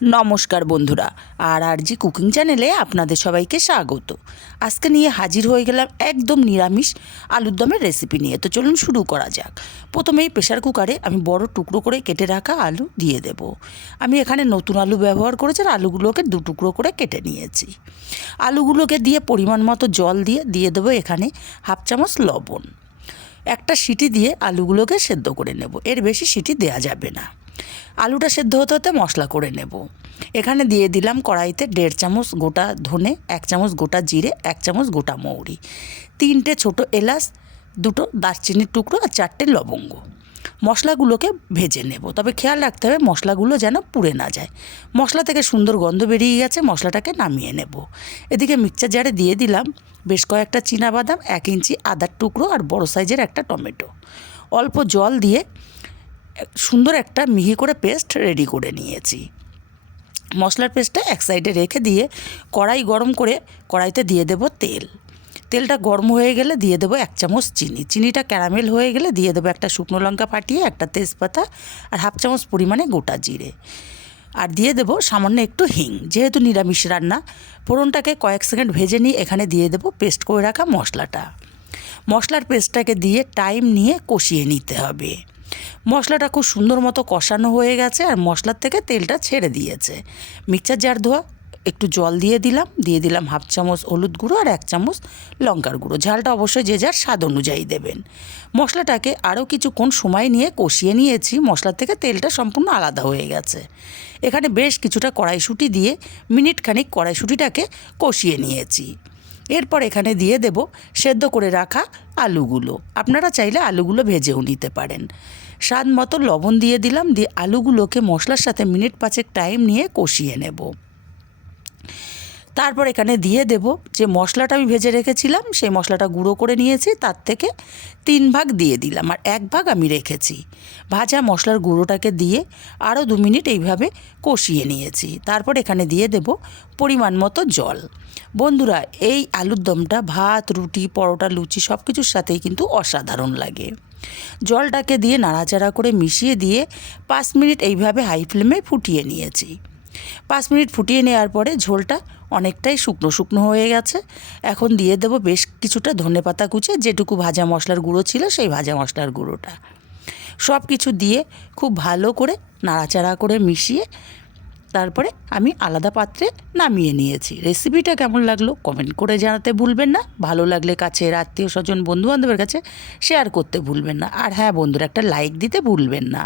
নমস্কার বন্ধুরা, আর জি কুকিং চ্যানেলে আপনাদের সবাইকে স্বাগত। আজকে নিয়ে হাজির হয়ে গেলাম একদম নিরামিষ আলুর দমের রেসিপি নিয়ে। তো চলুন শুরু করা যাক। প্রথমেই প্রেশার কুকারে আমি বড় টুকরো করে কেটে রাখা আলু দিয়ে দেব। আমি এখানে নতুন আলু ব্যবহার করেছি আর আলুগুলোকে দু টুকরো করে কেটে নিয়েছি। আলুগুলোকে দিয়ে পরিমাণ মতো জল দিয়ে দেবো এখানে হাফ চামচ লবণ। একটা সিটি দিয়ে আলুগুলোকে সেদ্ধ করে নেব, এর বেশি সিটি দেওয়া যাবে না। আলুটা সেদ্ধ হতে হতে মশলা করে নেব। এখানে দিয়ে দিলাম কড়াইতে 1.5 চামচ গোটা ধনে, 1 চামচ গোটা জিরে, 1 চামচ গোটা মৌরি, 3টে ছোটো এলাচ, 2টো দারচিনির টুকরো আর 4টে লবঙ্গ। মশলাগুলোকে ভেজে নেব, তবে খেয়াল রাখতে হবে মশলাগুলো যেন পুড়ে না যায়। মশলা থেকে সুন্দর গন্ধ বেরিয়ে গেছে, মশলাটাকে নামিয়ে নেব। এদিকে মিক্সচার জারে দিয়ে দিলাম বেশ কয়েকটা চীনাবাদাম, 1 ইঞ্চি আদার টুকরো আর বড় সাইজের একটা টমেটো। অল্প জল দিয়ে সুন্দর একটা মিহি করে পেস্ট রেডি করে নিয়েছি। মশলার পেস্টটা এক সাইডে রেখে দিয়ে কড়াই গরম করে কড়াইতে দিয়ে দেব তেল। তেলটা গরম হয়ে গেলে দিয়ে দেবো 1 চামচ চিনি। চিনিটা ক্যারামেল হয়ে গেলে দিয়ে দেবো একটা শুকনো লঙ্কা ফাটিয়ে, একটা তেজপাতা আর হাফ চামচ পরিমাণে গোটা জিরে, আর দিয়ে দেবো সামান্য একটু হিং। যেহেতু নিরামিষ রান্না, ফোড়নটাকে কয়েক সেকেন্ড ভেজে নিয়ে এখানে দিয়ে দেবো পেস্ট করে রাখা মশলাটা। মশলার পেস্টটাকে দিয়ে টাইম নিয়ে কষিয়ে নিতে হবে। মশলাটা খুব সুন্দর মতো কষানো হয়ে গেছে আর মশলার থেকে তেলটা ছেড়ে দিয়েছে। মিক্সচার জার ধোয়া একটু জল দিয়ে দিলাম হাফ চামচ হলুদ গুঁড়ো আর 1 চামচ লঙ্কার গুঁড়ো। ঝালটা অবশ্যই যে যার স্বাদ অনুযায়ী দেবেন। মশলাটাকে আরও কিছুক্ষণ সময় নিয়ে কষিয়ে নিয়েছি। মশলার থেকে তেলটা সম্পূর্ণ আলাদা হয়ে গেছে। এখানে বেশ কিছুটা কড়াইশুঁটি দিয়ে মিনিট খানিক কড়াইশুঁটিটাকে কষিয়ে নিয়েছি। এরপর এখানে দিয়ে দেব সেদ্ধ করে রাখা আলুগুলো। আপনারা চাইলে আলুগুলো ভেজেও নিতে পারেন। স্বাদ মতো লবণ দিয়ে দিলাম, দিয়ে আলুগুলোকে মশলার সাথে মিনিট 5 টাইম নিয়ে কষিয়ে নেব। তারপর এখানে দিয়ে দেব যে মশলাটা আমি ভেজে রেখেছিলাম, সেই মশলাটা গুঁড়ো করে নিয়েছি, তার থেকে 3 ভাগ দিয়ে দিলাম আর 1 ভাগ আমি রেখেছি। ভাজা মশলার গুঁড়োটাকে দিয়ে আরও 2 মিনিট এইভাবে কষিয়ে নিয়েছি। তারপর এখানে দিয়ে দেব পরিমাণ মতো জল। বন্ধুরা, এই আলুর দমটা ভাত, রুটি, পরোটা, লুচি সব কিছুর সাথেই কিন্তু অসাধারণ লাগে। জলটাকে দিয়ে নাড়াচাড়া করে মিশিয়ে দিয়ে 5 মিনিট এইভাবে হাই ফ্লেমে ফুটিয়ে নিয়েছি। 5 মিনিট ফুটিয়ে নেওয়ার পরে ঝোলটা অনেকটাই শুকনো শুকনো হয়ে গেছে। এখন দিয়ে দেব বেশ কিছুটা ধনেপাতা কুচি, যেটুকু ভাজা মশলার গুঁড়ো ছিল সেই ভাজা মশলার গুঁড়োটা। সব কিছু দিয়ে খুব ভালো করে নাড়াচাড়া করে মিশিয়ে তারপরে আমি আলাদা পাত্রে নামিয়ে নিয়েছি। রেসিপিটা কেমন লাগলো কমেন্ট করে জানাতে ভুলবেন না। ভালো লাগলে কাছের আত্মীয় স্বজন বন্ধুবান্ধবের কাছে শেয়ার করতে ভুলবেন না। আর হ্যাঁ বন্ধুরা, একটা লাইক দিতে ভুলবেন না।